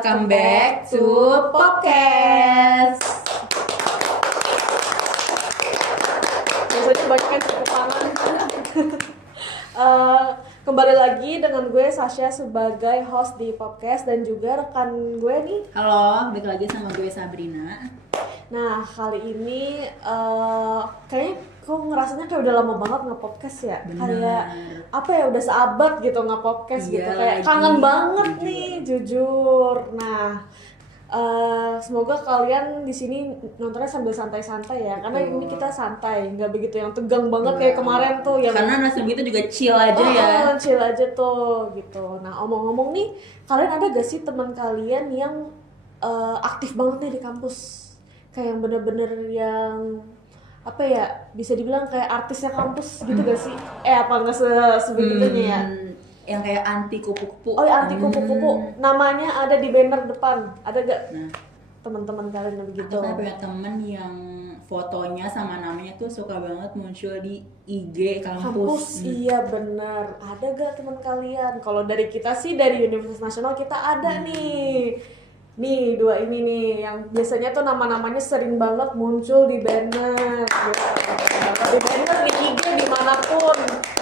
welcome back to Podcast. Biasanya banyak yang tepuk tangan. Kembali lagi dengan gue Sasha sebagai host di Podcast dan juga rekan gue nih. Halo, balik lagi sama gue Sabrina. Nah, kali ini kayaknya kok ngerasanya kayak udah lama banget nge-podcast ya. Bener. Kayak apa ya, udah seabad gitu nge-podcast Iya, gitu. Kayak lagi. kangen banget Jujur. nih, jujur. Nah, semoga kalian di sini nontonnya sambil santai-santai ya, karena Betul. ini kita santai, nggak begitu yang tegang banget kayak kemarin tuh yang Karena nasib kita juga chill aja ya. chill aja tuh gitu. Nah, omong-omong nih, kalian ada gak sih teman kalian yang aktif banget nih di kampus? Kayak yang bener-bener yang apa ya, bisa dibilang kayak artisnya kampus gitu gak sih? Apa nggak sebegitunya ya? Yang kayak anti kupu-kupu. Oh ya, anti kupu-kupu. Namanya ada di banner depan. Ada gak Nah, teman-teman kalian yang begitu? atau saya punya temen yang fotonya sama namanya tuh suka banget muncul di IG kampus. Iya benar. Ada gak teman kalian? Kalau dari kita sih dari Universitas Nasional kita ada nih. Nih dua ini nih yang biasanya tuh nama-namanya sering banget muncul di banner. Gitu. Di banner, di IG, dimanapun,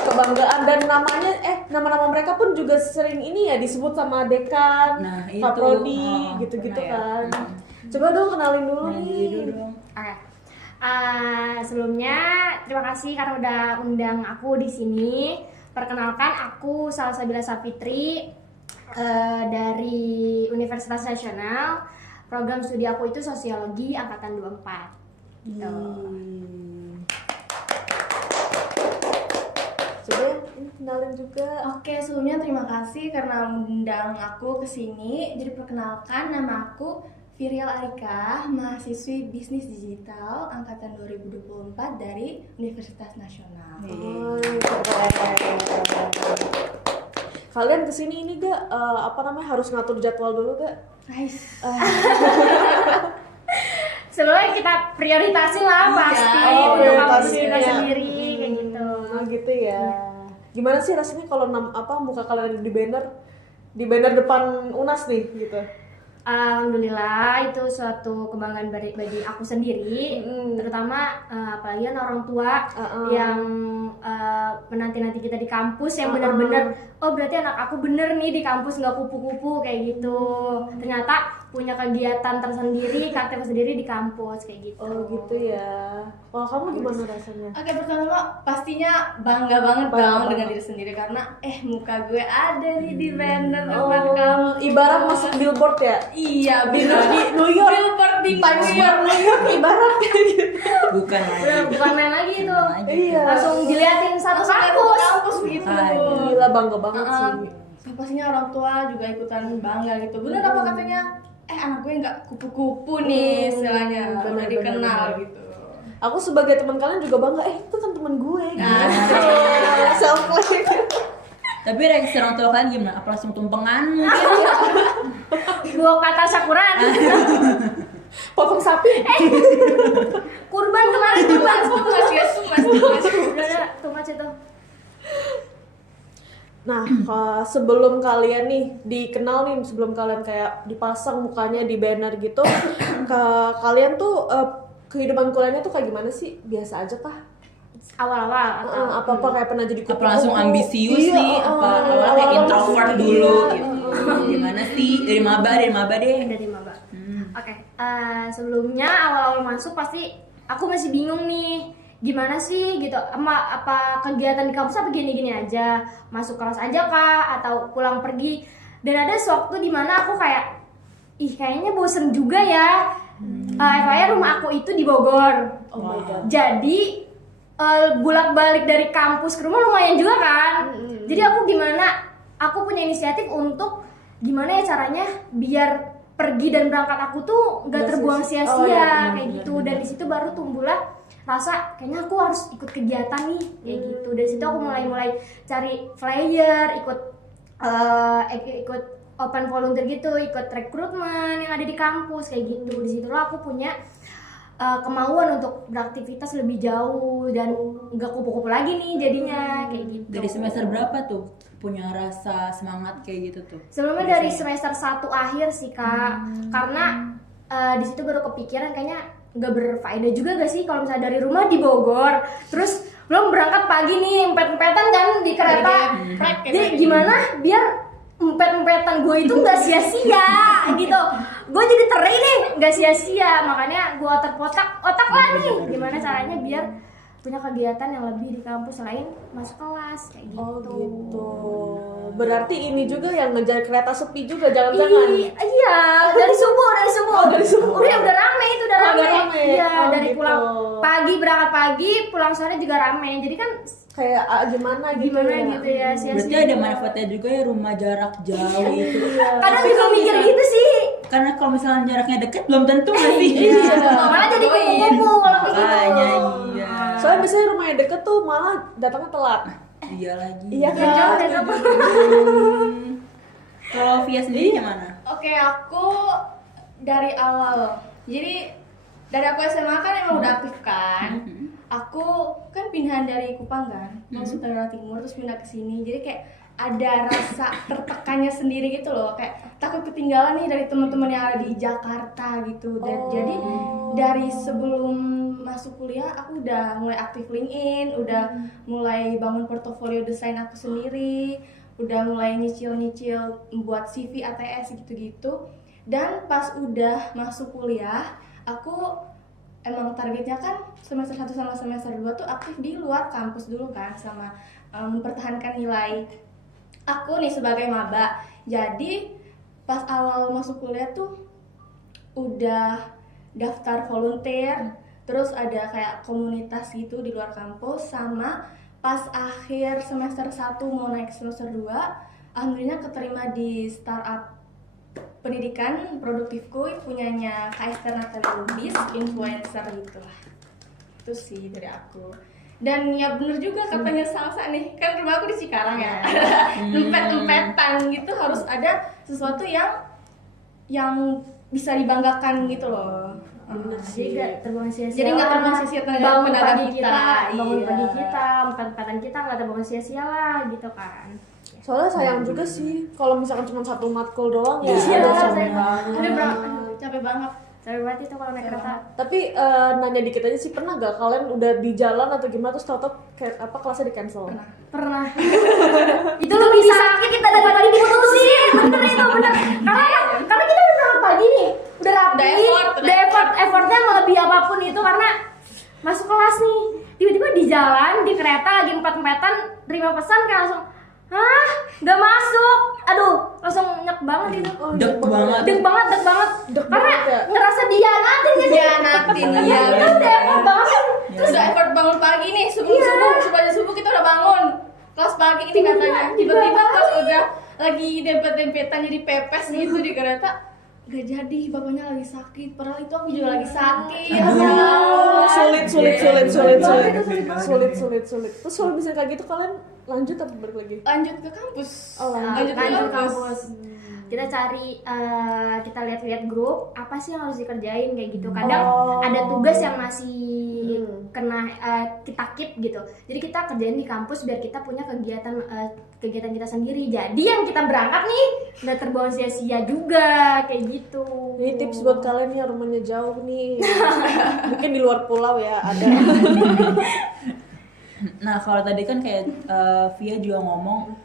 kebanggaan dan namanya nama-nama mereka pun juga sering ini ya disebut sama dekan, Nah, itu. Prodi, Oh, gitu-gitu pernah ya. kan. Coba dong kenalin dulu Nah, nih. jadi dulu dong. Oke. Sebelumnya terima kasih karena udah undang aku di sini. Perkenalkan, aku Salsabila Safitri dari Universitas Nasional. Program studi aku itu Sosiologi angkatan 24. Gitu. Coba ini kenalin juga. Oke, sebelumnya terima kasih karena undang aku ke sini. Jadi perkenalkan, nama aku Virial Arika, mahasiswi Bisnis Digital angkatan 2024 dari Universitas Nasional. Oh, keren. Kalian kesini ini gak harus ngatur jadwal dulu gak? Nice. Sebelumnya kita prioritasin lah pasti Oh, untuk kampus prioritasin kita ya. sendiri kayak gitu. Oh gitu ya. Gimana sih rasanya kalau muka kalian ada di banner depan UNAS nih gitu? Alhamdulillah itu suatu kebanggaan bagi aku sendiri, terutama apalagi kan orang tua yang menanti-nanti kita di kampus yang benar-benar oh berarti anak aku bener nih di kampus nggak kupu-kupu kayak gitu. Ternyata punya kegiatan tersendiri, karakter sendiri di kampus kayak gitu. Oh gitu ya. Wah kamu gimana rasanya? Oke, pertama pastinya bangga banget Bangga dong banget. dengan diri sendiri karena muka gue ada nih di banner depan kamu. Ibarat masuk billboard ya? Iya, Billboard di New York, Billboard di Times New Square York. New York, ibaratnya gitu. Bukan lagi. Bukan main lagi itu. lagi. Iya. Langsung diliatin satu Langsung lihat kampus. kampus gitu. Makanya. Gila bangga banget sih. Pastinya orang tua juga ikutan bangga gitu. Bener apa katanya? Anak gue nggak kupu-kupu nih istilahnya, udah bener, dikenal bener. gitu. Aku sebagai teman kalian juga bangga. Itu kan teman gue. Nah. Gitu. Self claim. Tapi reaksi orang tua kalian gimana? Apa langsung tumpengan mungkin? Dua kata syakuran. Potong sapi. Kurban kemarin kurban. Mas ya, mas. Udah too much itu. Nah, sebelum kalian nih dikenal nih, sebelum kalian kayak dipasang mukanya di banner gitu, kalian tuh kehidupan kuliahnya tuh kayak gimana sih? Biasa aja kah? Awal-awal atau Apa kayak pernah jadi Apa kupu-kupu? langsung ambisius Iya, nih? Apa awalnya awal-awal introvert masih dulu iya. gitu? Gimana sih? Dari maba deh. dari maba. Oke, sebelumnya awal-awal masuk pasti aku masih bingung nih. Gimana sih gitu? Apa kegiatan di kampus apa gini-gini aja? Masuk kelas aja kah atau pulang pergi? Dan ada sewaktu dimana aku kayak kayaknya bosen juga ya. FYI rumah aku itu di Bogor. Oh my god. Jadi bolak-balik dari kampus ke rumah lumayan juga kan. Jadi aku punya inisiatif untuk gimana ya caranya biar pergi dan berangkat aku tuh nggak terbuang sia-sia Oh, iya, benar, kayak gitu. benar. Dan di situ baru tumbuhlah rasa kayaknya aku harus ikut kegiatan nih kayak gitu. Dari situ aku mulai cari flyer, ikut open volunteer gitu, ikut rekrutmen yang ada di kampus kayak gitu. Di situ aku punya kemauan untuk beraktivitas lebih jauh dan nggak kupu-kupu lagi nih jadinya kayak gitu. Dari semester berapa tuh punya rasa semangat kayak gitu tuh? Sebelumnya dari semester 1 akhir sih Kak, karena di situ baru kepikiran kayaknya nggak berfaedah juga gak sih kalau misalnya dari rumah di Bogor, terus belum berangkat pagi nih empet-empetan kan di kereta, jadi gimana biar empet-empetan gue itu nggak sia-sia gitu, gue jadi teri nih nggak sia-sia, makanya gue terpotak otak lah nih gimana caranya biar punya kegiatan yang lebih di kampus selain masuk kelas kayak gitu. Oh gitu. Berarti ini juga yang ngejar kereta sepi juga jangan-jangan. Iya, dari subuh. Oh, dari subuh. Udah rame itu, udah rame. Udah rame. Iya, Oh, dari gitu. pulang pagi berangkat pagi, pulang sore juga rame. Jadi kan Kayak gimana gitu. gimana gitu ya, sia-sia. Berarti ada manfaatnya juga ya rumah jarak jauh itu. Kadang juga mikir gitu sih. Karena kalau misalnya jaraknya deket belum tentu nggak sih? Malah jadi kupu-kupu kalau gitu. Makanya iya. Soalnya biasanya rumahnya deket tuh malah datangnya telat. Iya lagi. Iya Dan jauh kan? dan apa? Kalau Via sendiri gimana? Oke, aku dari awal. Jadi dari aku SMA kan emang udah aktif kan. Aku kan pindahan dari Kupang kan, masuk Tangerang Timur terus pindah ke sini. Jadi kayak ada rasa tertekannya sendiri gitu loh, kayak takut ketinggalan nih dari teman-teman yang ada di Jakarta gitu. Dan jadi dari sebelum masuk kuliah aku udah mulai aktif LinkedIn, udah mulai bangun portofolio desain aku sendiri, udah mulai nyicil-nyicil buat CV, ATS gitu-gitu. Dan pas udah masuk kuliah, aku emang targetnya kan semester 1 sama semester 2 tuh aktif di luar kampus dulu kan, sama mempertahankan nilai aku nih sebagai maba. Jadi pas awal masuk kuliah tuh udah daftar volunteer, terus ada kayak komunitas gitu di luar kampus, sama pas akhir semester 1 mau naik semester 2 alhamdulillah keterima di startup pendidikan produktifku punyanya Kak Esther Natalia Lubis, influencer gitu lah. Itu sih dari aku. Dan ya bener juga katanya Salsa nih, kan rumah aku di Cikarang ya. Empet-empetan gitu harus ada sesuatu yang bisa dibanggakan gitu loh. Jadi nggak terbuang sia-sia. Jadi nggak terbuang sia-sia bangun tenaga pagi kita. bangun Iya. pagi kita, empet-empetan kita nggak terbuang sia-sia lah gitu kan. Soalnya sayang juga sih kalau misalkan cuma satu matkul doang ya. Iya, aduh, sayang sayang banget. Udah berangkat, capek banget. Capek banget itu kalau naik kereta. Tapi nanya dikit aja sih, pernah gak kalian udah di jalan atau gimana terus tau-tau kayak apa kelasnya di cancel? Pernah. Itu lebih sakit kita daripada diputusin. Bener itu bener. Karena kita udah berangkat pagi nih, udah rapi, effortnya melebihi apapun itu karena masuk kelas nih. Tiba-tiba di jalan di kereta lagi empet-empetan terima pesan kayak langsung nggak masuk, aduh langsung nyek banget itu. Dek banget. Deg banget Deg karena banget ya? ngerasa dianatin ya sih. Dianatin, iya. Itu udah effort banget. Terus udah effort bangun pagi nih, subuh kita udah bangun. Kelas pagi ini katanya. Tiba-tiba pas udah lagi dempet-dempetan jadi pepes gitu di kereta, gak jadi, bapaknya lagi sakit. Padahal itu aku juga lagi sakit. Sulit. Terus kalau bisa kayak gitu kalian lanjut apa balik lagi? Lanjut ke kampus. Oh, Lanjut ke kampus. Kita cari, kita lihat-lihat grup apa sih yang harus dikerjain kayak gitu. Kadang ada tugas yang masih kena kita keep gitu. Jadi kita kerjain di kampus biar kita punya kegiatan kita sendiri. Jadi yang kita berangkat nih nggak terbuang sia-sia juga kayak gitu. Ini tips buat kalian yang rumahnya jauh nih. Mungkin di luar pulau ya ada. Nah kalau tadi kan kayak Via juga ngomong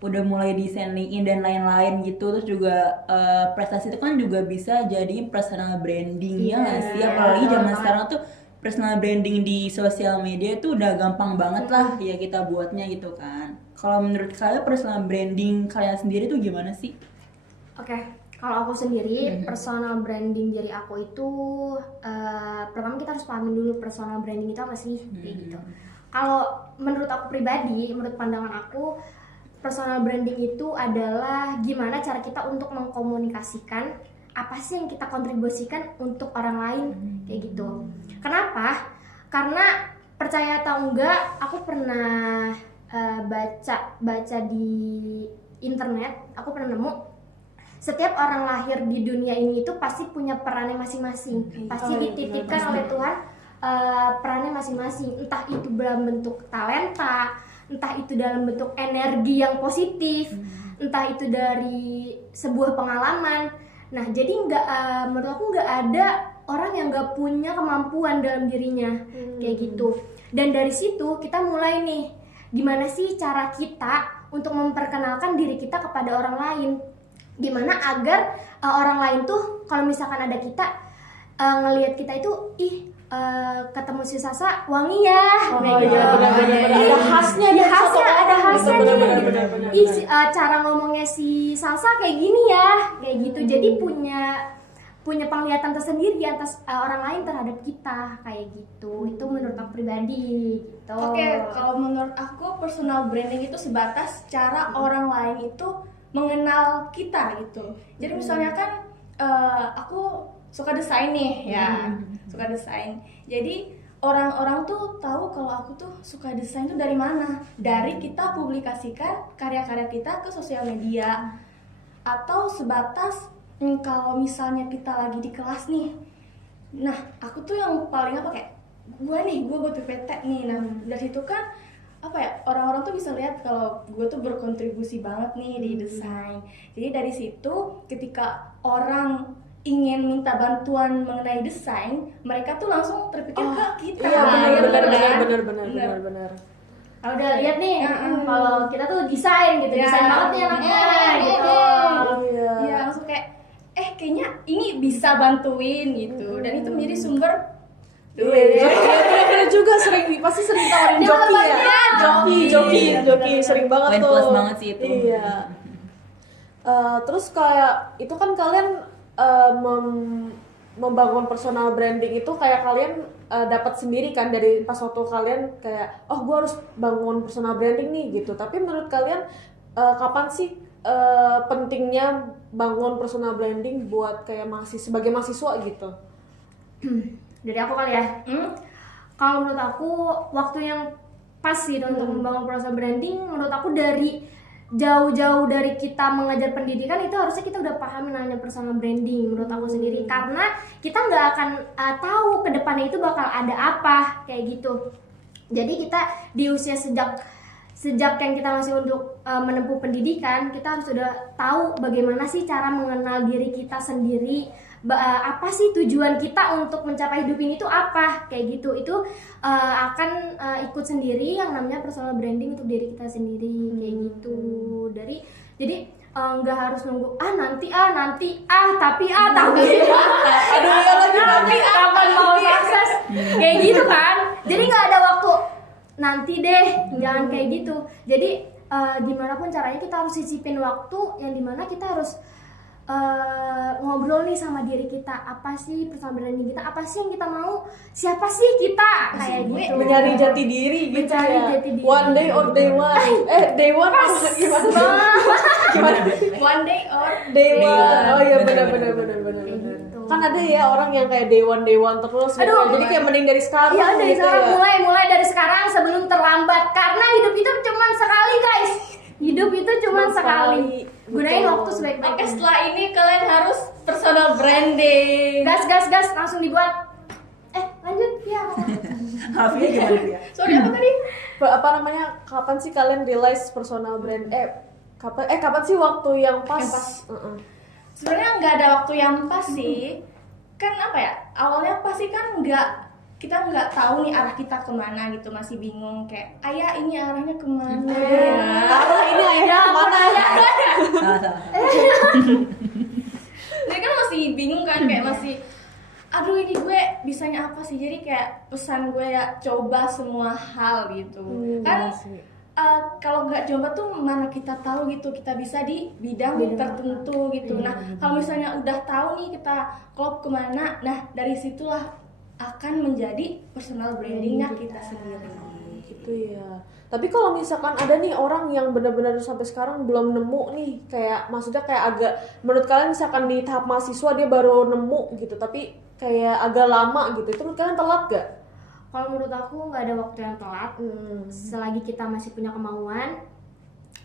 udah mulai desain LinkedIn dan lain-lain gitu, terus juga prestasi itu kan juga bisa jadi personal branding ya nggak sih? Apalagi zaman sekarang tuh personal branding di sosial media itu udah gampang banget lah ya kita buatnya gitu kan. Kalau menurut kalian personal branding kalian sendiri tuh gimana sih? Oke, kalau aku sendiri personal branding dari aku itu pertama kita harus pahamin dulu personal branding itu apa sih kayak gitu. Kalau menurut aku pribadi, menurut pandangan aku, personal branding itu adalah gimana cara kita untuk mengkomunikasikan apa sih yang kita kontribusikan untuk orang lain kayak gitu. Kenapa? Karena percaya atau enggak, aku pernah baca di internet, aku pernah nemu setiap orang lahir di dunia ini itu pasti punya perannya masing-masing, pasti dititipkan oleh Tuhan perannya masing-masing, entah itu dalam bentuk talenta, entah itu dalam bentuk energi yang positif, entah itu dari sebuah pengalaman. Nah, jadi menurut aku nggak ada orang yang nggak punya kemampuan dalam dirinya, kayak gitu. Dan dari situ kita mulai nih, gimana sih cara kita untuk memperkenalkan diri kita kepada orang lain, gimana agar orang lain tuh kalau misalkan ada kita ngelihat kita itu ketemu si Sasa wangi ya, gitu. Ada khasnya, ada khasnya nih. Benar. Cara ngomongnya si Salsa kayak gini ya, kayak gitu. Jadi punya penglihatan tersendiri atas orang lain terhadap kita, kayak gitu. Itu menurut aku pribadi gitu. Oke, kalau menurut aku personal branding itu sebatas cara orang lain itu mengenal kita gitu. Jadi misalnya kan aku suka desain nih ya, suka desain. Jadi orang-orang tuh tahu kalau aku tuh suka desain tuh dari mana? Dari kita publikasikan karya-karya kita ke sosial media, atau sebatas kalau misalnya kita lagi di kelas nih. Nah, aku tuh yang paling kayak gue buat PPT nih. Nah, dari situ kan orang-orang tuh bisa lihat kalau gue tuh berkontribusi banget nih di desain. Jadi dari situ ketika orang ingin minta bantuan mengenai desain, mereka tuh langsung terpikir ke kita. Iya, benar. Kalau udah lihat nih, kalau kita tuh desain gitu, desain banget nih anaknya gitu. Iya, langsung kayak kayaknya ini bisa bantuin gitu. Dan itu menjadi sumber duit. Kita juga pasti sering tawarin joki ya. Joki sering banget Poin tuh. plus banget sih itu. Iya. Terus kayak itu kan kalian membangun personal branding itu kayak kalian dapat sendiri kan dari pas waktu kalian kayak gue harus bangun personal branding nih gitu. Tapi menurut kalian kapan sih pentingnya bangun personal branding buat kayak sebagai mahasiswa gitu? Dari aku kali ya. Kalau menurut aku waktu yang pas sih untuk membangun personal branding, menurut aku dari jauh-jauh dari kita mengajar pendidikan itu harusnya kita udah paham namanya personal branding menurut aku sendiri, karena kita nggak akan tahu ke depannya itu bakal ada apa kayak gitu. Jadi kita di usia sejak yang kita masih untuk menempuh pendidikan, kita harus udah tahu bagaimana sih cara mengenal diri kita sendiri, apa sih tujuan kita untuk mencapai hidup ini tuh apa, kayak gitu. Itu akan ikut sendiri yang namanya personal branding untuk diri kita sendiri, kayak gitu. Jadi nggak harus nunggu nanti tapi kapan mau sukses kayak gitu kan. Jadi nggak ada waktu nanti deh, jangan kayak gitu. Jadi gimana pun caranya kita harus sisipin waktu yang dimana kita harus ngobrol nih sama diri kita, apa sih personal branding kita, apa sih yang kita mau, siapa sih kita, kayak gitu. Mencari jati diri gitu. Mencari jati diri. One day or day one. Day one gimana? One day or Day one. Oh iya, benar. Gitu. Kan ada ya orang yang kayak day one terus gitu. Jadi kayak mending dari sekarang. Iya, dari gitu sekarang ya. mulai dari sekarang sebelum terlambat, karena hidup itu cuma sekali, guys. Hidup itu cuma sekali. Gunain waktu sebaik-baiknya. Oke, setelah ini kalian harus personal branding. Gas, langsung dibuat. Lanjut ya. Hafia gimana dia? Sorry, apa tadi? Apa namanya? Kapan sih kalian realize personal brand? Kapan sih waktu yang pas? Sebenarnya nggak ada waktu yang pas sih. Kan awalnya pasti kan kita nggak tahu nih arah kita kemana gitu, masih bingung kayak ini arahnya kemana Arah ini ayahnya kemana ya? Salah. Jadi kan masih bingung kan, kayak masih aduh ini gue bisanya apa sih. Jadi kayak pesan gue ya coba semua hal gitu. Kan kalau nggak coba tuh mana kita tahu gitu kita bisa di bidang tertentu gitu. Nah kalau misalnya udah tahu nih kita klop kemana, nah dari situlah akan menjadi personal brandingnya kita sendiri. Gitu ya. Tapi kalau misalkan ada nih orang yang benar-benar sampai sekarang belum nemu nih, kayak maksudnya kayak agak, menurut kalian misalkan di tahap mahasiswa dia baru nemu gitu, tapi kayak agak lama gitu, itu menurut kalian telat gak? Kalau menurut aku nggak ada waktu yang telat. Selagi kita masih punya kemauan,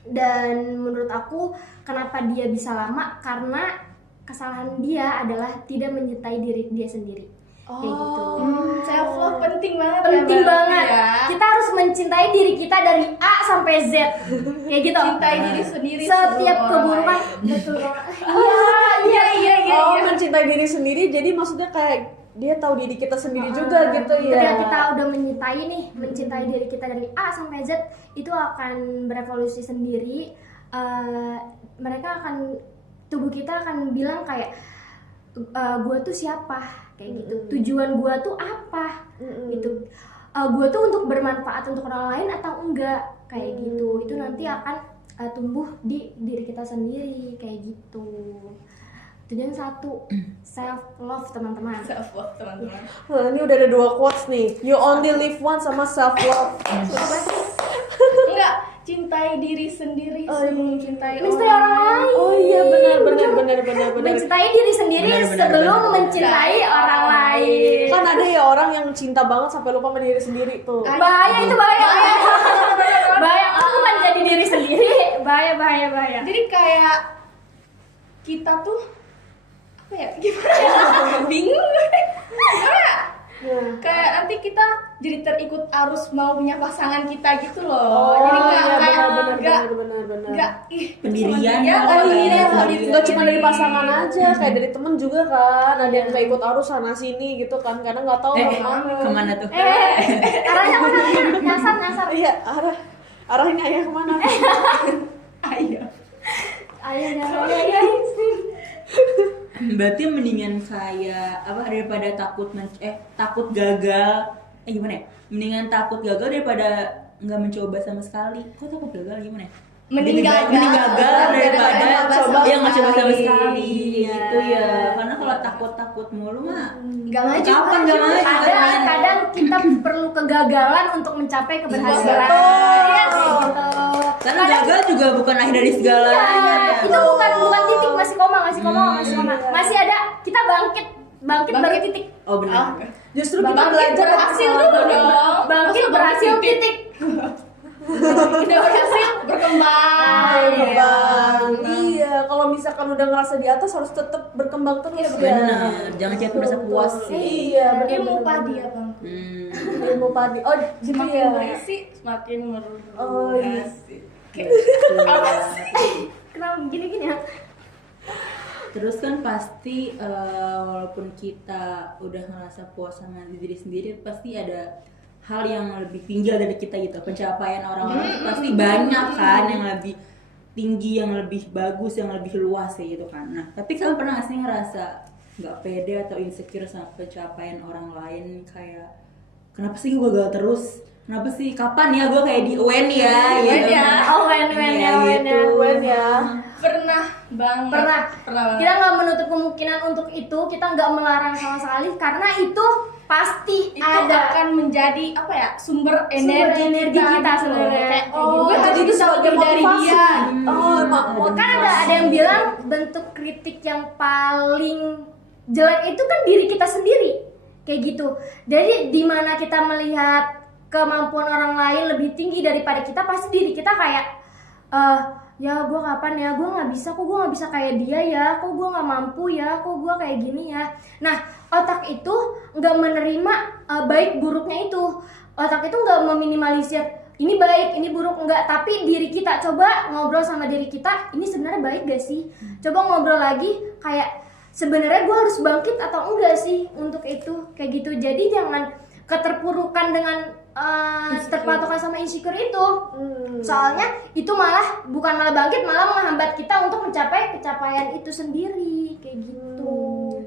Dan menurut aku kenapa dia bisa lama, karena kesalahan dia adalah tidak mencintai diri dia sendiri. Kayak gitu. Self love penting banget. Penting ya, berarti banget. ya. Kita harus mencintai diri kita dari A sampai Z. Kayak gitu. Cintai diri sendiri. Setiap sebelum orang keburukan. lain. Betul banget. Iya. Mencintai diri sendiri, jadi maksudnya kayak dia tahu diri kita sendiri juga gitu ya. Ketika kita udah mencintai nih, mencintai diri kita dari A sampai Z, itu akan berevolusi sendiri. Mereka akan, tubuh kita akan bilang kayak, gue tuh siapa, kayak gitu. Tujuan gue tuh apa, gitu. Gue tuh untuk bermanfaat untuk orang lain atau enggak, kayak gitu. Itu nanti akan tumbuh di diri kita sendiri, kayak gitu. Itu yang satu, self love teman-teman. Self love teman-teman. Nah, ini udah ada 2 quotes nih. You only live once sama self love. Enggak, cintai diri sendiri sebelum cintai Mencintai orang lain. Oh iya, benar. Mencintai diri sendiri sebelum mencintai orang lain. Kan ada ya orang yang cinta banget sampai lupa sama diri sendiri tuh. Bahaya itu, bahaya. Bahaya, aku bukan jadi diri sendiri. Bahaya. Jadi kayak kita tuh apa ya? Gimana ya? Bingung. Gimana ya? Kayak nanti kita jadi terikut arus mau punya pasangan kita gitu loh. Jadi nggak Pendirian. Nggak cuma dari pasangan aja, kayak dari temen juga kan. Ada yang kayak ikut arus sana sini gitu kan, karena nggak tahu Kemana tuh? Arahnya mana? Nyasar. Iya, arahnya ayah kemana? Ayo. Ayo nyasar. Berarti mendingan kayak apa, daripada takut gagal, gimana ya? Mendingan takut gagal daripada nggak mencoba sama sekali. Kok takut gagal gimana ya? Mending gagal daripada yang nggak coba sama sekali Iya. gitu ya. Karena kalau takut mulu mah nggak maju. kapan nggak maju? Kadang kita perlu kegagalan untuk mencapai keberhasilan. Betul. Iya, kayak gitu. Karena gagal juga bukan akhir dari segalanya. Iya, itu bukan titik, masih koma. Masih ada, kita bangkit baru titik. Oh benar. Justru kita Bangkit belajar berhasil dulu dong. Bangkit berhasil titik. Udah berhasil berkembang. berkembang. Iya, kalau misalkan udah ngerasa di atas harus tetap berkembang terus ya. Benar. Jangan cepat merasa puas sih. Iya, Ilmu padi ya bang. Ilmu padi. Oh, gitu Semakin ya. berisi semakin merugi. Oh, iya. Kenapa gini ya? Terus kan pasti walaupun kita udah ngerasa puas sama diri sendiri, pasti ada hal yang lebih tinggi dari kita gitu. Pencapaian orang-orang pasti banyak kan yang lebih tinggi, yang lebih bagus, yang lebih luas kayak gitu kan. Nah, tapi kalian pernah nggak sih ngerasa nggak pede atau insecure sama pencapaian orang lain, kayak kenapa sih gue gagal terus? Kenapa sih? Kapan ya gue kayak di UN ya? Gitu. Oh, wen ya. Pernah banget. Pernah. banget. Kita nggak menutup kemungkinan untuk itu, kita nggak melarang sama sekali, karena itu pasti itu ada akan menjadi apa ya, sumber energi energi kita gitu. sebenarnya. Kayak, Oh, gue jadi harus itu bisa sebagai lebih dari motivasi. dia. Oh, Kan ada yang bilang bentuk kritik yang paling jelek itu kan diri kita sendiri, kayak gitu. Jadi di mana kita melihat kemampuan orang lain lebih tinggi daripada kita, pasti diri kita kayak ya gue kapan ya, gue nggak bisa, kok gue nggak bisa kayak dia ya, kok gue nggak mampu ya, kok gue kayak gini ya. Nah, otak itu nggak menerima baik buruknya itu. Otak itu nggak meminimalisir ini baik, ini buruk, enggak. Tapi diri kita, coba ngobrol sama diri kita, ini sebenarnya baik gak sih? Coba ngobrol lagi, kayak sebenarnya gue harus bangkit atau enggak sih untuk itu, kayak gitu. Jadi jangan keterpurukan dengan terpatokan sama insecure itu. Soalnya itu bukan malah bangkit, malah menghambat kita untuk mencapai pencapaian itu sendiri, kayak gitu.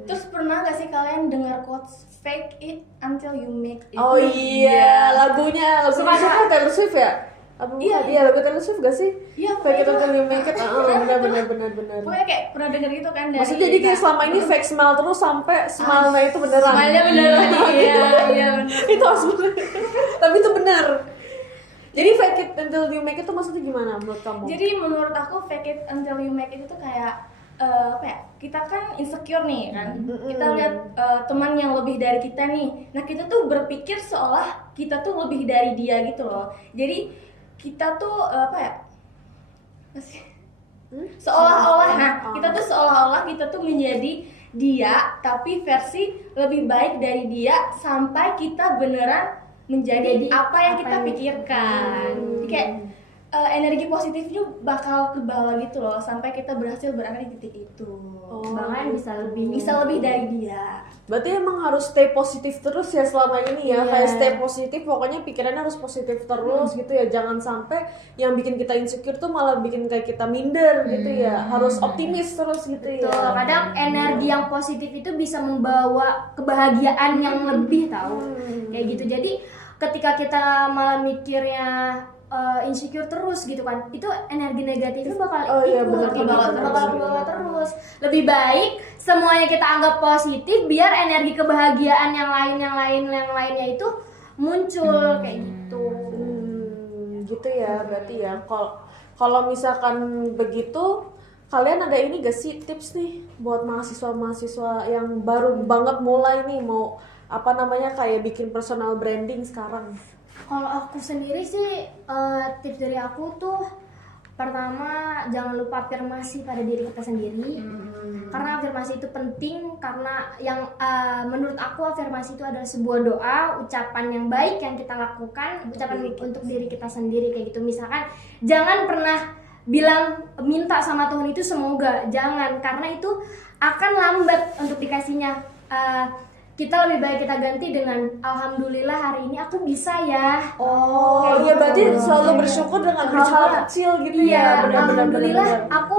Terus pernah gak sih kalian dengar quotes fake it until you make it? Oh iya, lagu Taylor Swift ya? Apa bukan? Iya. Iya, lagu Taylor Swift gak sih? Iya, Fake it pokoknya until you make it. Benar. Pokoknya kayak pernah denger gitu kan dari. Maksudnya jadi kayak selama ini fake smile terus sampai smile-nya itu beneran. Smile-nya beneran. Iya bener. Itu harus bener. Tapi itu benar. Jadi fake it until you make it itu maksudnya gimana menurut kamu? Jadi menurut aku fake it until you make it itu kayak apa ya? Kita kan insecure nih kan. Kita lihat teman yang lebih dari kita nih. Nah, kita tuh berpikir seolah kita tuh lebih dari dia gitu loh. Jadi kita tuh apa ya? Seolah-olah, nah kita tuh seolah-olah kita tuh menjadi dia, tapi versi lebih baik dari dia sampai kita beneran menjadi Jadi apa yang apa kita yang- pikirkan. Jadi kayak energi positifnya bakal ke bawah gitu loh sampai kita berhasil berada di titik itu. Bahkan Bisa lebih dari dia. Berarti emang harus stay positif terus ya selama ini ya. Iya. Kayak stay positif, pokoknya pikirannya harus positif terus gitu ya. Jangan sampai yang bikin kita insecure tuh malah bikin kayak kita minder gitu ya. Harus optimis terus gitu Betul, ya. kadang energi yang positif itu bisa membawa kebahagiaan yang lebih tahu. Kayak gitu. Jadi ketika kita malah mikirnya insecure terus gitu kan, itu energi negatifnya bakal iya, ikut, benar, kayak benar, gitu, benar, bakal benar. kebawa terus. Lebih baik semuanya kita anggap positif biar energi kebahagiaan yang lainnya itu muncul kayak gitu. Gitu ya berarti ya. Kalau misalkan begitu, kalian ada ini gak sih tips nih buat mahasiswa-mahasiswa yang baru banget mulai nih mau apa namanya kayak bikin personal branding sekarang? Kalau aku sendiri sih tips dari aku tuh pertama jangan lupa afirmasi pada diri kita sendiri. Karena afirmasi itu penting karena yang menurut aku afirmasi itu adalah sebuah doa, ucapan yang baik yang kita lakukan, ucapan untuk diri kita sendiri kayak gitu. Misalkan jangan pernah bilang minta sama Tuhan itu semoga, jangan, karena itu akan lambat untuk dikasihnya. Kita lebih baik kita ganti dengan alhamdulillah hari ini aku bisa ya. Oh, Kayak iya gitu. berarti selalu bersyukur dengan hal-hal kecil gitu Iya, ya. Benar-benar, alhamdulillah benar-benar. aku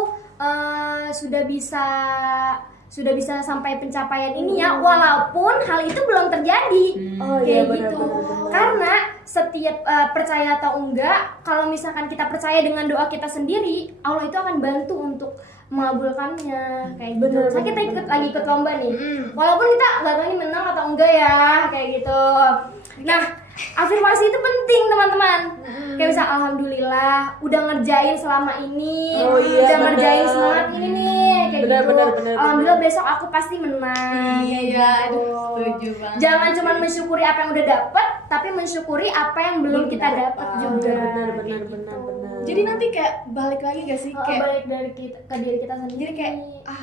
sudah bisa sampai pencapaian ini ya, walaupun hal itu belum terjadi. Oh, Kayak iya, gitu. benar-benar. Karena setiap percaya atau enggak, kalau misalkan kita percaya dengan doa kita sendiri, Allah itu akan bantu untuk mengabulkannya kayak gitu. Bener, Saya kita bener, lagi ikut lomba nih, walaupun kita nggak tahu ini menang atau enggak ya kayak gitu. Nah, afirmasi itu penting teman-teman. Kayak misal alhamdulillah udah ngerjain selama ini, Oh, iya, udah bener. ngerjain semangat ini nih kayak Bener, gitu. bener, bener, Alhamdulillah bener. besok aku pasti menang. Iya, aduh, setuju banget. Jangan cuma mensyukuri apa yang udah dapat, tapi mensyukuri apa yang belum kita dapat juga. Benar-benar, Kayak benar-benar. Jadi nanti kayak balik lagi gak sih? Oh, Kayak balik dari kita ke diri kita sendiri. jadi kayak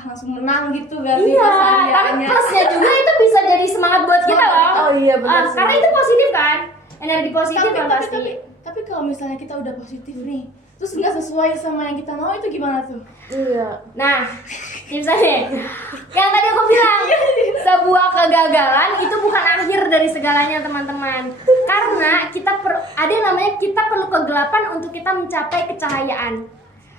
langsung menang gitu gak sih Iya, tapi kesehariannya? plusnya juga itu bisa jadi semangat buat kita loh. Oh, iya, benar sih. Karena itu positif kan, energi positif kan pasti. Tapi kalau misalnya kita udah positif nih, terus nggak sesuai sama yang kita mau, itu gimana tuh? Iya. Nah, tipsnya deh, yang tadi aku bilang, sebuah kegagalan itu bukan akhir dari segalanya teman-teman. Karena ada yang namanya kita perlu kegelapan untuk kita mencapai kecahayaan.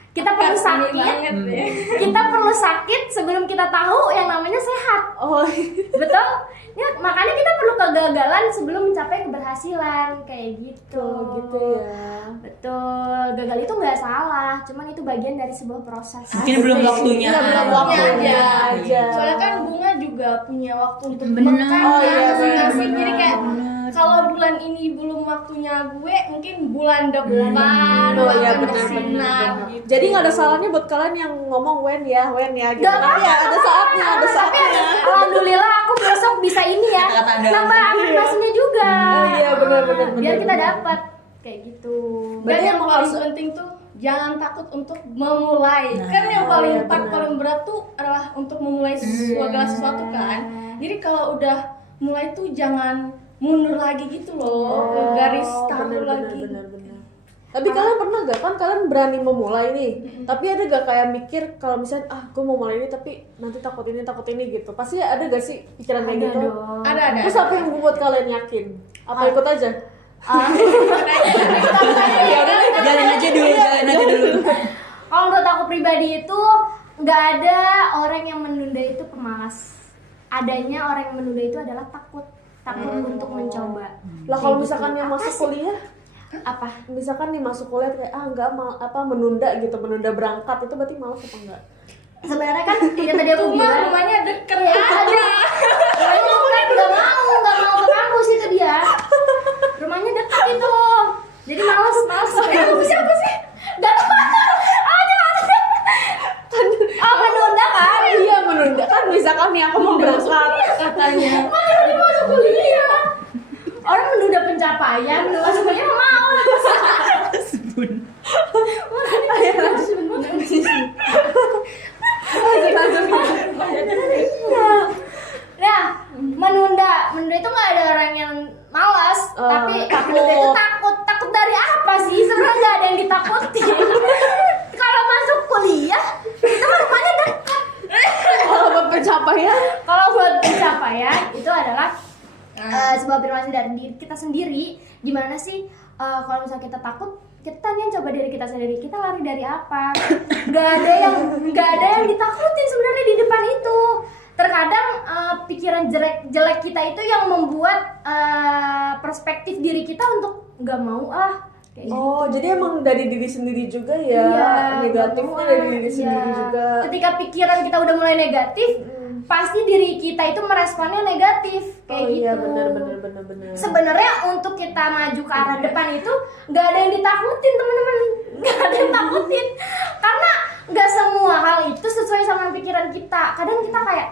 Kita perlu sakit, banget deh. kita perlu sakit sebelum kita tahu yang namanya sehat. Oh, Betul? Ya, makanya kita perlu kegagalan sebelum mencapai keberhasilan kayak gitu. gitu ya. Betul, gagal itu nggak salah, cuman itu bagian dari sebuah proses. Mungkin belum waktunya. Iya, belum Waktunya waktunya aja. Soalnya kan bunga juga punya waktu untuk Bener. mekar Oh, iya, masing-masing. bener, Jadi kayak bener. kalau bulan ini belum waktunya gue, mungkin bulan depan Oh, iya, akan benar, bersinar benar. gitu. Jadi nggak ada salahnya buat kalian yang ngomong Wen ya gitu. Nggak Tapi ya ada saatnya, ada Tapi saatnya. alhamdulillah aku besok bisa ini ya, Kata-kata ada. nambah afirmasinya juga. Oh, iya, benar, Biar kita benar. dapat kayak gitu. Dan Berarti yang emang paling harus- penting tuh jangan takut untuk memulai. Nah, Kan yang paling iya, part benar. paling berat tuh adalah untuk memulai segala sesuatu kan. Jadi kalau udah mulai tuh jangan mundur lagi gitu loh, ke garis tahu lagi. benar. Tapi kalian pernah gak kan kalian berani memulai nih, tapi ada gak kayak mikir kalau misalnya gue mau mulai ini tapi nanti takut ini gitu. Pasti ada gak sih pikiran kayak gitu? dong. Ada. Terus apa yang membuat kalian yakin? Apa ikut aja? Jalan aja dulu. Kalau menurut aku pribadi itu nggak ada orang yang menunda itu pemalas. Adanya orang yang menunda itu adalah takut untuk mencoba. Lah kalau Kayak misalkan gitu. yang Apa masuk sih? kuliah, Apa? misalkan nih masuk kuliah kayak nggak mau menunda berangkat itu berarti malas apa enggak? Sebenarnya kan yang tadi aku Cuma bilang rumahnya deket ada. aja. Rumahnya dekat, nggak mau ke kampus itu dia. Rumahnya dekat itu. Jadi malas siapa sih? Datang ada. Menunda kan? Iya menunda kan misalkan nih aku mau berangkat katanya. Makanya masuk kuliah. Orang menunda pencapaian, masuk kuliah nggak mau. Makanya harus menunda. Tapi takut. itu takut dari apa sih? Sebenarnya nggak ada yang ditakutin. Kalau masuk kuliah itu rumahnya dekat. Kalau buat pencapaian Kalau buat pencapaian itu adalah sebuah afirmasi dari diri kita sendiri. Gimana sih kalau misalnya kita takut, kita tanya coba diri kita sendiri, kita lari dari apa? Nggak ada yang ditakutin sebenarnya di depan itu. Terkadang pikiran jelek kita itu yang membuat perspektif diri kita untuk nggak mau kayak Oh, gitu. jadi emang dari diri sendiri juga ya, Iya, negatifnya nggak dari mau, diri sendiri iya. juga. Ketika pikiran kita udah mulai negatif, pasti diri kita itu meresponnya negatif kayak Oh gitu. iya, benar. Sebenarnya untuk kita maju ke arah depan itu nggak ada yang ditakutin teman-teman, nggak ada yang takutin karena nggak semua hal itu sesuai sama pikiran kita. Kadang kita kayak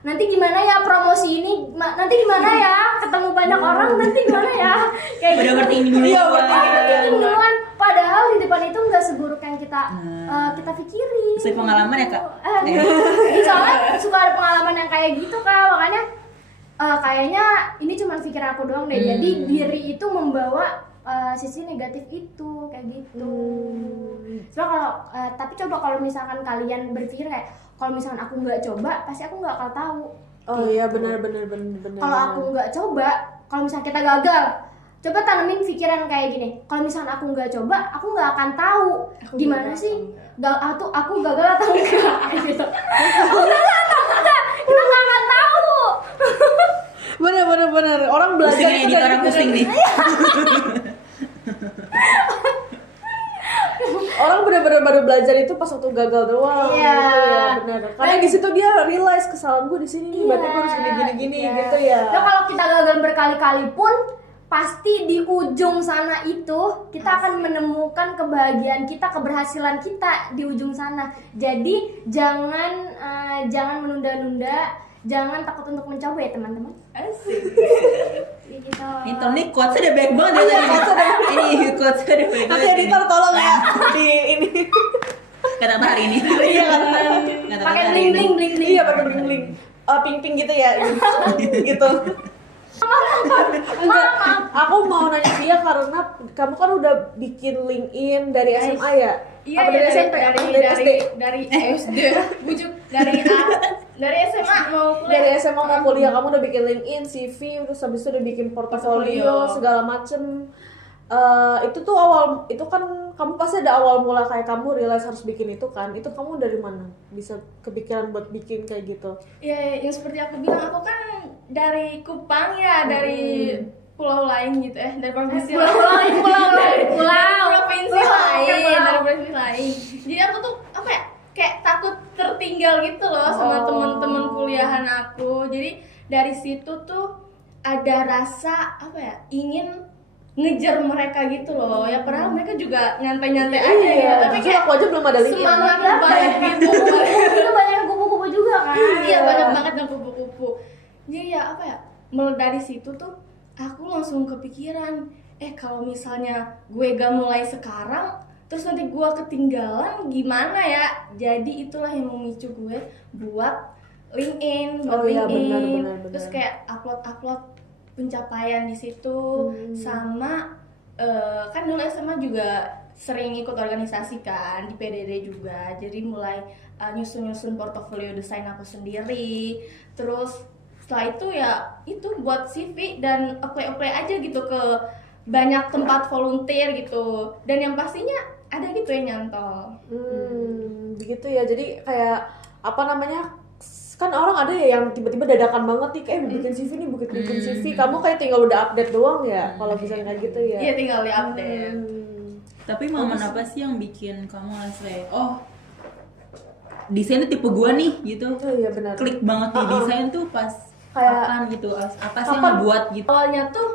nanti gimana ya promosi ini, nanti gimana ya ketemu banyak orang, nanti gimana ya kayak Udah gitu. overthinking dulu. Iya, ya. overthinking. Duluan. Padahal di depan itu nggak seburuk yang kita pikirin. Sesuai pengalaman ya, Kak? Soalnya suka ada pengalaman yang kayak gitu, Kak. Makanya kayaknya ini cuma pikiran aku doang deh. Jadi diri itu membawa sisi negatif itu kayak gitu. Tapi coba kalau misalkan kalian berpikir kayak kalau misalkan aku nggak coba, pasti aku nggak akan tahu. Oh iya, benar. Kalau aku nggak coba, kalau misalnya kita gagal, coba tanemin pikiran kayak gini. Kalau misalnya aku nggak coba, aku nggak akan tahu gimana sih aku gagal atau enggak gitu. Aku gagal atau enggak, kita nggak akan tahu. Benar. Orang belajar Pusing ya, itu editor orang pusing nih. Orang benar-benar baru belajar itu pas waktu gagal doang. Iya. Gitu ya, benar. Karena di situ dia realize kesalahan gue di sini nih, berarti gue harus gini gitu ya. Nah, kalau kita gagal berkali-kali pun pasti di ujung sana itu kita akan menemukan kebahagiaan kita, keberhasilan kita di ujung sana. Jadi jangan menunda-nunda, jangan takut untuk mencoba ya teman-teman. Asik. Gitu. Ini quotes udah baik banget ya tadi. Ini quotes udah baik Nanti banget. editor tolong ya di ini. Kata hari ini. Iya kan. Kata Pakai hari ini. bling. Iya, pakai bling-bling. Pink gitu ya. Gitu. Enggak, aku mau nanya dia karena kamu kan udah bikin LinkedIn dari SMA ya? Iya, Apa dari SMP? dari Dari SD? dari SD. Bujuk dari SMA mau kuliah. Dari SMA mau kuliah, kamu udah bikin LinkedIn, CV, terus habis itu udah bikin portofolio, segala macem. Itu tuh itu kan kamu pasti ada awal mula kayak kamu realize harus bikin itu kan? Itu kamu dari mana bisa kepikiran buat bikin kayak gitu? Ya, yang seperti aku bilang, aku kan dari Kupang ya, dari pulau lain gitu dari provinsi Pulau. dari provinsi lain. Jadi aku tuh kayak takut tertinggal gitu loh sama teman-teman kuliahan aku. Jadi dari situ tuh ada rasa ingin ngejar mereka gitu loh. Ya padahal mereka juga nyantai-nyantai aja gitu. Tapi Jujur kayak aku aja belum ada LinkedIn. semangat banget gitu. Itu banyak kupu-kupu juga kan. Iya, banyak banget yang kupu-kupu. Jadi ya mulai dari situ tuh aku langsung kepikiran, kalau misalnya gue gak mulai sekarang, terus nanti gue ketinggalan gimana ya? Jadi itulah yang memicu gue buat LinkedIn, Benar. terus kayak upload pencapaian di situ, sama kan dulu SMA juga sering ikut organisasi kan di PDD juga, jadi mulai nyusun portofolio desain aku sendiri. Terus setelah itu itu buat CV dan apply aja gitu ke banyak tempat volunteer gitu, dan yang pastinya ada gitu yang nyantol. Begitu ya. Jadi kayak kan orang ada ya yang tiba-tiba dadakan banget nih kayak bikin CV nih, bikin CV. Kamu kayak tinggal udah update doang ya kalau misalnya kayak gitu ya. Iya, tinggal di update. Tapi momen apa sih yang bikin kamu ngerasa desain tuh tipe gua nih gitu? Oh iya, benar. Klik banget di desain tuh pas Kayak- kapan gitu? Apa sih yang ngebuat gitu? Awalnya tuh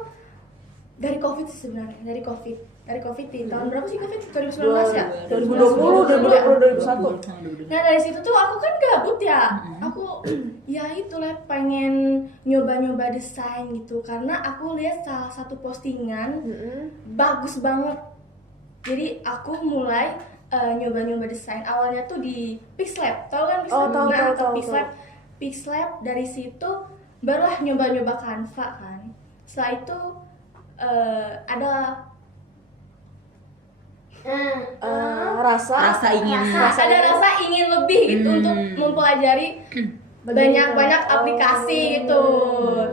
dari COVID sih sebenarnya, dari COVID di tahun berapa sih COVID? 2019 ya? 2020, 2021. Nah dari situ tuh aku kan gabut ya, aku ya itulah pengen nyoba-nyoba desain gitu, karena aku lihat salah satu postingan bagus banget, jadi aku mulai nyoba-nyoba desain. Awalnya tuh di Pixlab, tau kan Pixlab? Oh, tahu. Pixlab. Dari situ barulah nyoba-nyoba Canva kan. Setelah itu ada Rasa ingin. ada rasa ingin lebih gitu untuk mempelajari banyak aplikasi gitu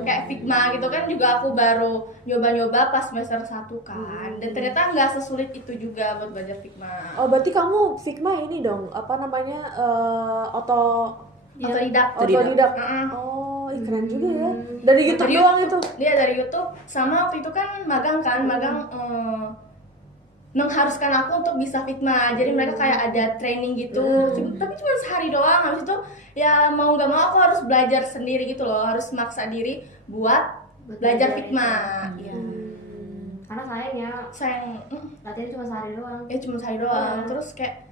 kayak Figma gitu kan, juga aku baru nyoba-nyoba pas semester 1 kan, dan ternyata nggak sesulit itu juga buat belajar Figma. Oh, berarti kamu Figma ini dong, apa namanya, Otodidak. otodidak. Oh, keren juga ya. Dari YouTube doang itu. Dia dari YouTube, sama waktu itu kan magang mengharuskan aku untuk bisa Figma. Jadi mereka kayak ada training gitu. Tapi cuma sehari doang. Habis itu ya mau nggak mau aku harus belajar sendiri gitu loh. Harus maksa diri buat belajar Figma. Iya. Karena sayangnya Sayang, latihan cuma sehari doang. cuma sehari doang. Terus kayak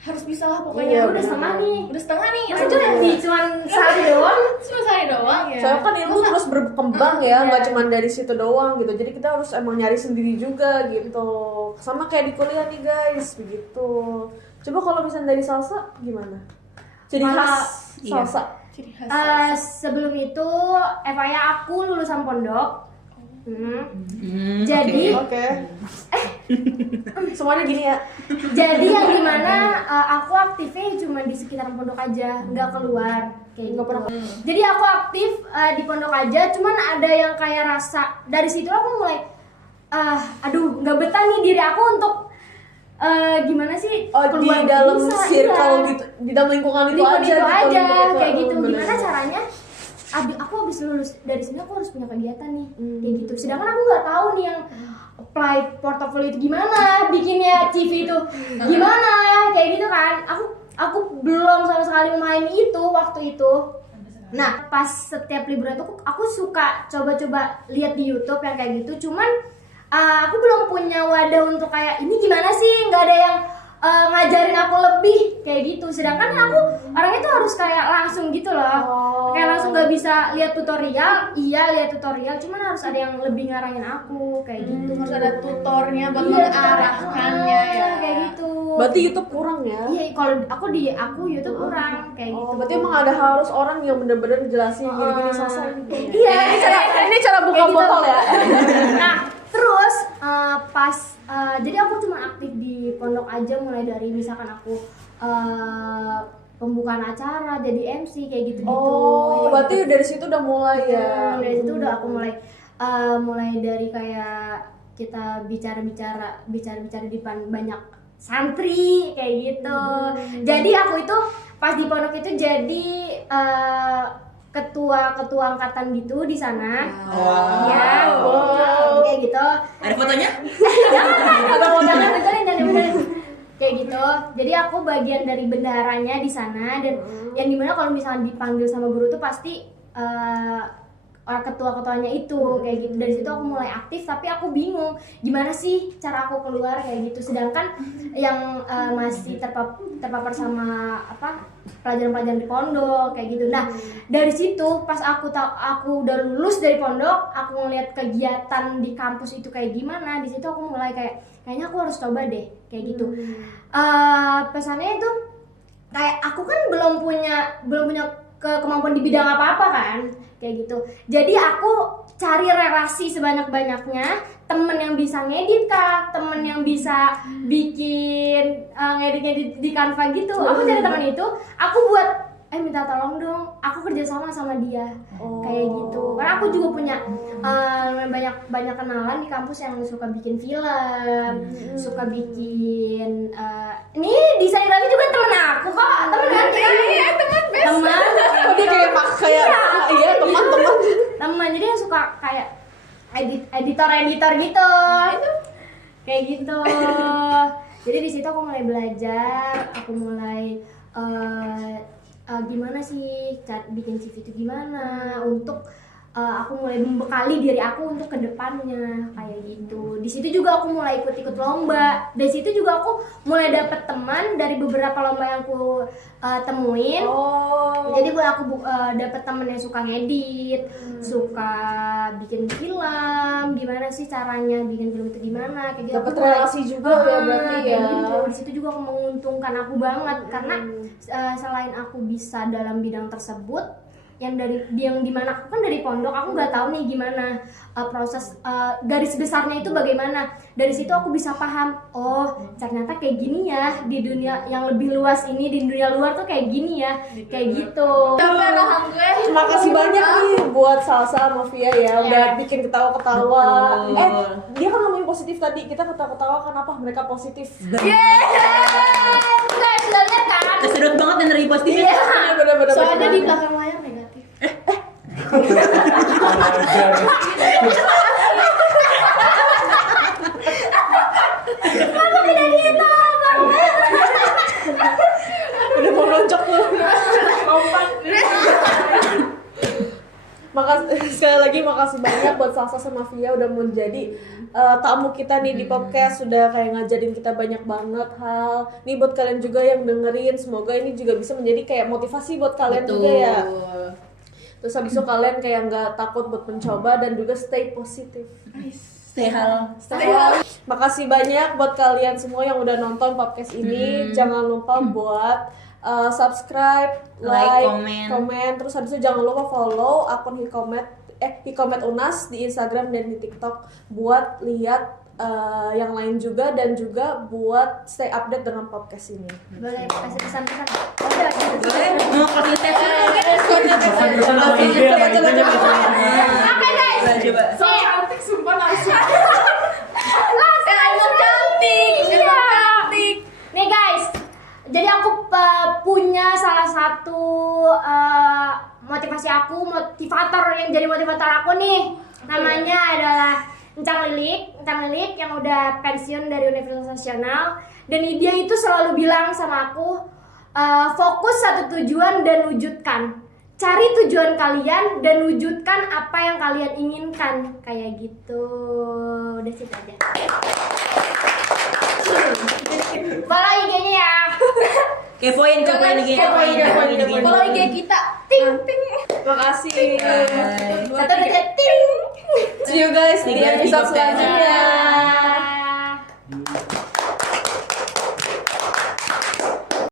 harus bisa lah Iya, pokoknya. Udah setengah nih. Udah setengah nih. Masa cuma cuma sehari doang? Cuma sehari doang. Iya. Soalnya kan ilmu terus berkembang ya, nggak cuma dari situ doang gitu. Jadi kita harus emang nyari sendiri juga gitu. Sama kayak di kuliah nih guys, begitu. Coba kalau misalnya dari salsa gimana? Jadi khas Iya. salsa. Ciri khas. Sebelum itu, FYI aku lulusan pondok. Jadi Oke. Semuanya gini ya. Jadi yang dimana aku aktifnya cuma di sekitaran pondok aja, nggak keluar kayak Nggak gitu. pernah. Jadi aku aktif di pondok aja, cuman ada yang kayak rasa dari situ aku mulai, aduh nggak betah nih diri aku untuk gimana sih Oh, di keluar dalam bisa, circle iya. gitu, di dalam lingkungan itu Lingkungan aja, itu di dalam aja lingkungan itu. kayak gitu. Bener. Gimana caranya? Aku habis lulus dari sini aku harus punya kegiatan nih, kayak gitu. Sedangkan aku nggak tahu nih yang apply portofolio itu gimana, bikinnya CV itu gimana, kayak gitu kan. Aku belum sama sekali main itu waktu itu. Nah, pas setiap liburan tuh aku suka coba-coba lihat di YouTube yang kayak gitu. Cuman aku belum punya wadah untuk kayak ini gimana sih, nggak ada yang ngajarin aku lebih kayak gitu. Sedangkan aku orangnya tuh harus kayak langsung gitu loh, kayak langsung nggak bisa lihat tutorial. Iya lihat tutorial, cuman harus ada yang lebih ngarahin aku kayak gitu. Harus ada tutornya buat Iya, mengarahkannya ya. kayak gitu. Berarti YouTube kurang ya? Iya, kalau aku YouTube kurang kayak gitu. Oh, berarti emang ada harus orang yang benar-benar jelasin gini-gini salsa ini. Iya, Ini cara buka kayak gitu. botol ya. Nah, terus pas jadi aku cuma aktif di pondok aja, mulai dari misalkan aku pembukaan acara, jadi MC kayak gitu-gitu. Oh, berarti dari situ udah mulai ya. Dari situ udah aku mulai dari kayak kita bicara-bicara di depan banyak santri kayak gitu. Jadi aku itu pas di pondok itu jadi ketua angkatan gitu di sana. Ya, kayak gitu. Ada fotonya? Jangan kayak gitu. Jadi aku bagian dari bendaharanya di sana, dan yang dimana kalau misalnya dipanggil sama guru tuh pasti orang ketua-ketuanya itu kayak gitu. Dari situ aku mulai aktif, tapi aku bingung gimana sih cara aku keluar kayak gitu. Sedangkan yang masih terpapar sama pelajaran-pelajaran di pondok kayak gitu. Nah, dari situ pas aku udah lulus dari pondok, aku ngeliat kegiatan di kampus itu kayak gimana. Di situ aku mulai kayaknya aku harus coba deh kayak gitu. Pesannya itu kayak aku kan belum punya kemampuan di bidang apa-apa kan kayak gitu. Jadi aku cari relasi sebanyak-banyaknya, temen yang bisa ngedit kah, temen yang bisa bikin ngedit di Canva gitu. Aku cari teman itu, aku buat minta tolong dong, aku kerja sama dia kayak gitu. Karena aku juga punya banyak kenalan di kampus yang suka bikin film, suka bikin ini desain grafis juga temen aku kok, temen kan kita teman. Dia kayak iya teman. Jadi yang suka kayak editor gitu, itu kayak gitu. Jadi di situ aku mulai belajar, aku mulai gimana sih bikin CV itu gimana, untuk aku mulai membekali diri aku untuk kedepannya kayak gitu. Di situ juga aku mulai ikut lomba. Dari situ juga aku mulai dapet teman dari beberapa lomba yang aku temuin. Jadi aku dapet temen yang suka ngedit, suka bikin film, gimana sih caranya bikin film itu gimana kayak gitu. Dapet relasi juga ya berarti Kayak ya. gitu. Di situ juga aku menguntungkan aku banget, karena selain aku bisa dalam bidang tersebut, yang dimana aku kan dari pondok, aku nggak tahu nih gimana proses garis besarnya itu bagaimana. Dari situ aku bisa paham, oh ternyata kayak gini ya di dunia yang lebih luas ini, di dunia luar tuh kayak gini ya, kayak gitu. Terima kasih banyak nih buat Salsa sama Via ya, udah bikin ketawa-ketawa. Dia kan ngomongin positif tadi, kita ketawa-ketawa kenapa mereka positif. Enggak, sebenarnya kan Kesedot banget energi positifnya. Bener-bener. Soalnya di belakang layar negatif. udah mau loncat tuh. Sekali lagi makasih banyak buat Salsa sama Via udah menjadi tamu kita nih di podcast, sudah kayak ngajarin kita banyak banget hal. Nih buat kalian juga yang dengerin, semoga ini juga bisa menjadi kayak motivasi buat kalian juga ya. Terus habis itu kalian kayak nggak takut buat mencoba dan juga stay positif. Stay halal. Makasih banyak buat kalian semua yang udah nonton podcast ini. Jangan lupa buat subscribe, like, komen. Terus habis itu jangan lupa follow akun Hikomet Unas di Instagram dan di TikTok buat lihat yang lain juga, dan juga buat stay update dengan podcast ini. boleh kasih pesan-pesan. Boleh mau kasih tes. Oke guys, Coba. So cantik sumpah langsung. emang cantik. Nih guys, jadi aku punya salah satu motivasi aku, motivator yang jadi motivator aku nih. Namanya adalah Encang Lilik yang udah pensiun dari Universitas Nasional. Dan dia itu selalu bilang sama aku, fokus satu tujuan dan wujudkan. Cari tujuan kalian dan wujudkan apa yang kalian inginkan. Kayak gitu. Udah situ aja. Follow IG-nya ya. Kepoin IG. Kalau IG kita ting ting. Makasih. Bye. Satu dua ting. See you guys di episode selanjutnya.